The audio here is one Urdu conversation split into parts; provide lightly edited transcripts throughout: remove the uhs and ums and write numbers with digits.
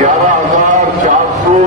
11,400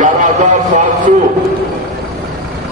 11,700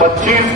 25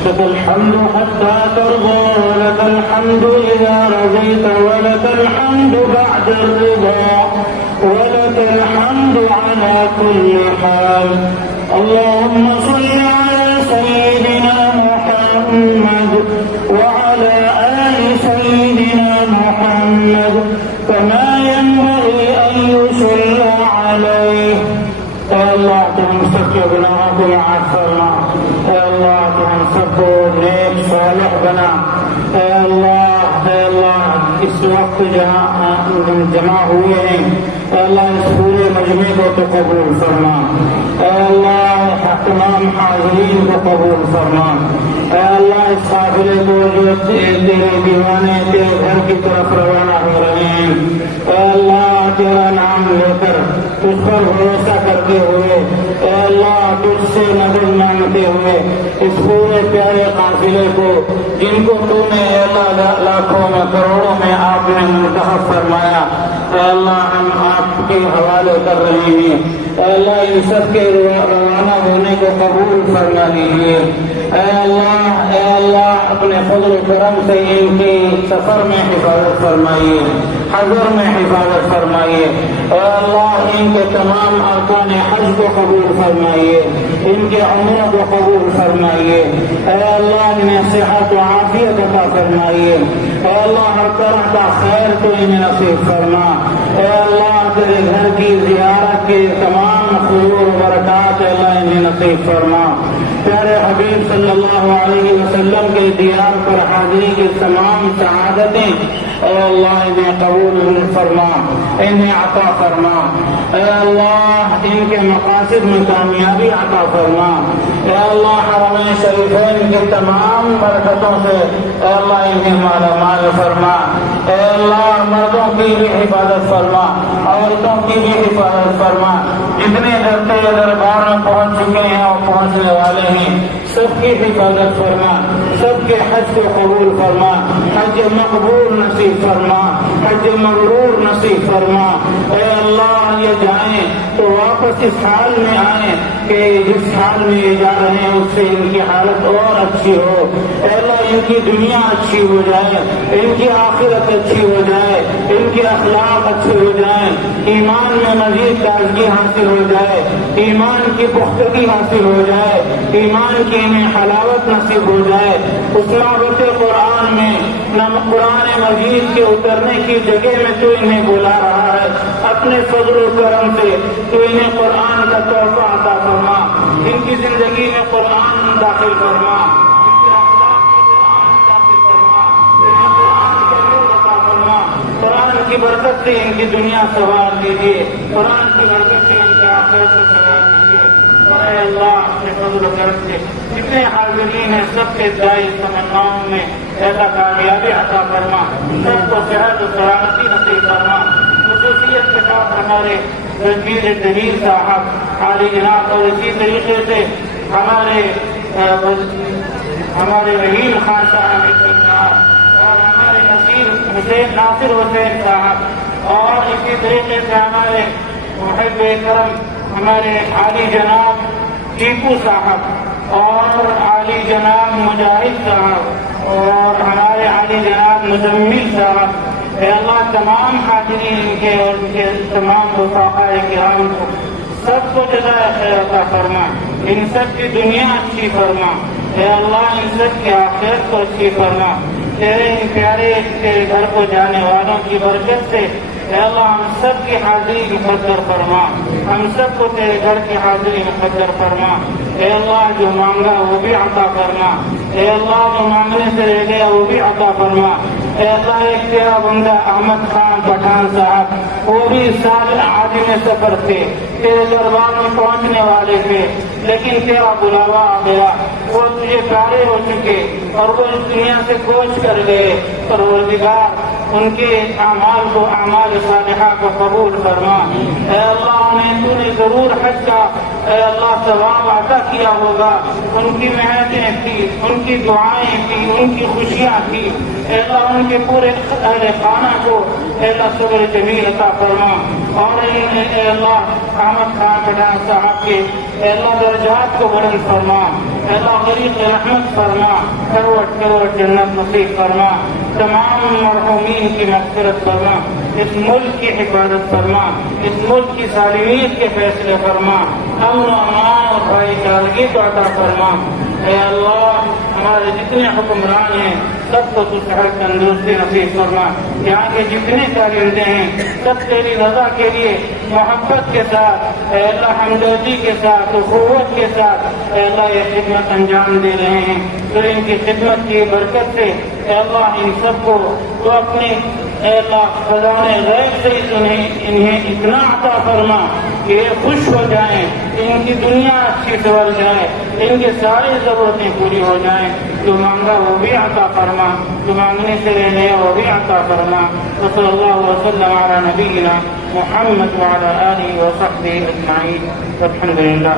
لك الحمد حتى ترضى ولك الحمد إذا رضيت ولك الحمد بعد الرضا ولك الحمد على كل حال. اللهم کو معاف فرما۔ اے اللہ تو ہم سب کو نیک صالح بنا۔ اے اللہ اس وقت جہاں جمع ہوئے ہیں اے اللہ اس پورے مجمع کو تو قبول فرما۔ اے اللہ تمام حاضرین کو قبول فرما۔ اے اللہ اس قافلے کو جو تیرے دیوانے تیرے گھر کی طرف روانہ ہو رہے ہیں اے اللہ تیرا نام لے کر تجھ پر بھروسہ کرتے ہوئے اے اللہ تجھ سے مدد مانگتے ہوئے اس پورے پیارے قافلے کو جن کو تو نے اے اللہ لاکھوں میں کروڑوں میں آپ نے منتخب فرمایا اے اللہ ہم آپ کے حوالے کر رہے ہیں۔ اے اللہ ان سب کے روانہ ہونے کو قبول فرما لیجیے۔ اے اللہ اپنے فضل و کرم سے ان کی سفر میں حفاظت فرمائیے، حضر میں حفاظت فرمائیے۔ اے اللہ ان کے تمام ارکان حج کو قبول فرمائیے، ان کے عمروں کو قبول فرمائیے۔ اے اللہ انہیں صحت و عافیت عطا فرمائیے۔ اے اللہ ہر طرح کا خیر تو انہیں نصیب فرما۔ اے اللہ تیرے گھر کی زیارت کے تمام خیر و برکات اے اللہ انہیں نصیب فرما۔ پیارے حبیب صلی اللہ علیہ وسلم کے دیار پر حاضری کی تمام سعادتیں اے اللہ انہیں قبول فرما، انہیں عطا فرما۔ اے اللہ ان کے مقاصد میں کامیابی عطا فرما۔ اے اللہ حرمین شریفین کے تمام برکتوں سے اے اللہ انہیں مالا مال فرما۔ اے اللہ مردوں کی بھی حفاظت فرما، عورتوں کی بھی حفاظت فرما۔ جتنے درتے دربار میں پہنچ چکے ہیں اور پہنچنے والے ہیں سب کی حفاظت فرما، سب کے حج کو قبول فرما، حج مقبول نصیب فرما، حج مبرور نصیب فرما۔ اے اللہ یہ جائیں تو واپس اس حال میں آئیں کہ جس حال میں یہ جا رہے ہیں اس سے ان کی حالت اور اچھی ہو۔ اے اللہ ان کی دنیا اچھی ہو جائے، ان کی آخرت اچھی ہو جائے، ان کے اخلاق اچھے ہو جائیں، ایمان میں مزید تازگی حاصل ہو جائے، ایمان کی پختگی حاصل ہو جائے، ایمان کی انہیں حلاوت نصیب ہو جائے۔ اس نعمت قرآن میں قرآن مجید کے اترنے کی جگہ میں تو انہیں بلا رہا ہے، اپنے فضل و کرم سے تو انہیں قرآن کا تحفہ عطا فرما، ان کی زندگی میں قرآن داخل فرما، ان کے اخلاق میں قرآن داخل فرما، انہیں قرآن کے نور عطا فرما۔ قرآن کی برکت سے ان کی دنیا سوار دیجیے، قرآن کی برکت سے ان کے آخرت سے سوار دیجیے۔ اے اللہ اپنے فضل و کرم سے جتنے حاضرین ہیں سب کے جائز تمناؤں میں ایسا کامیابی عطا فرما، سب کو صحت و سلامتی نصیب فرما۔ خصوصیت کے ساتھ ہمارے رنجید دلیل صاحب عالی جناب اور اسی طریقے سے ہمارے رحیم خان صاحب اور ہمارے ناصر حسین صاحب اور اسی طریقے سے ہمارے محب کرم ہمارے عالی جناب ٹیپو صاحب اور عالی جناب مجاہد صاحب اور ہمارے عالی جناب مزمل صاحب۔ اے اللہ تمام حاضرین کے اور ان کے تمام رفقاء کرام کو سب کو جزائے خیر عطا فرما، ان سب کی دنیا اچھی فرما۔ اے اللہ ان سب کی آخرت کو اچھی فرما۔ تیرے ان پیارے تیرے گھر کو جانے والوں کی برکت سے اے اللہ ہم سب کی حاضری مقدر فرما، ہم سب کو تیرے گھر کی حاضری مقدر فرما۔ اے اللہ جو مانگا وہ بھی عطا فرما، اے اللہ جو مانگنے سے رہ گیا وہ بھی عطا فرما۔ اے اللہ ایک تیرا بندہ احمد خان پٹھان صاحب وہ بھی سال عازم سفر تھے، تیرے دربار میں پہنچنے والے تھے لیکن تیرا بلاوا آ گیا، وہ تجھے پیارے ہو چکے اور وہ اس دنیا سے کوچ کر گئے۔ پروردگار ان کے اعمال کو اعمال صالحہ کو قبول فرما۔ اے اللہ انہیں تو نے ضرور حج کا اے اللہ ثواب عطا کیا ہوگا، ان کی محنتیں تھی، ان کی دعائیں تھی، ان کی خوشیاں تھی۔ اے اللہ ان کے پورے اہل خانہ کو اے اللہ صبر جمیل عطا فرما اور اے اللہ احمد خان پٹھان صاحب کے اے اللہ درجات کو بلند فرما۔ اے اللہ غریب رحمت فرما، کروٹ کروٹ جنت نصیب فرما، تمام مرحومین کی مغفرت فرما، اس ملک کی حفاظت فرما، اس ملک کی سالمیت کے فیصلے فرما، امن و امان اور بھائی چارگی کو عطا فرما۔ اے اللہ ہمارے جتنے حکمران ہیں سب کو تو صحت تندرستی نصیب فرما، یہاں کے جتنے کارندے ہیں سب تیری رضا کے لیے محبت کے ساتھ اے اللہ ہمدردی کے ساتھ اخوت کے ساتھ اے اللہ یہ خدمت انجام دے رہے ہیں، تو ان کی خدمت کی برکت سے اے اللہ ان سب کو تو اپنے اے اللہ خزانے غیب سے انہیں اتنا عطا فرما کہ یہ خوش ہو جائیں، ان کی دنیا اچھی سنور جائے، ان کی ساری ضرورتیں پوری ہو جائیں، جو مانگا وہ بھی عطا فرما، جو مانگنے سے رہ گیا وہ بھی عطا فرما۔ وصلی اللہ وسلم علی نبینا محمد وعلی آلہ وصحبہ اجمعین والحمد للہ۔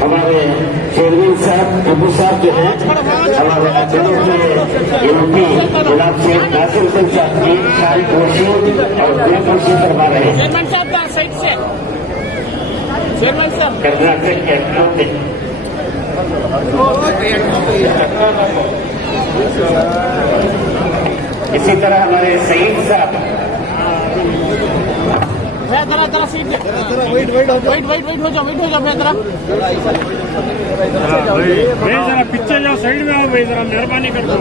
ہمارے چیئرمین صاحب ابو صاحب جو ہیں ہمارے عدلیہ کے MP جناب شیخ ناصر حسین صاحب کی شان پوشی اور دل پوشی کروا رہے ہیں۔ چیئرمین صاحب کا سائڈ سے چیئرمین صاحب کرناٹک کے اسی طرح ہمارے سعید صاحب ذرا سیٹ ویٹ ہو جاؤ ذرا ذرا پیچھے جاؤ، سائڈ میں آؤ بھائی، ذرا مہربانی کر دو۔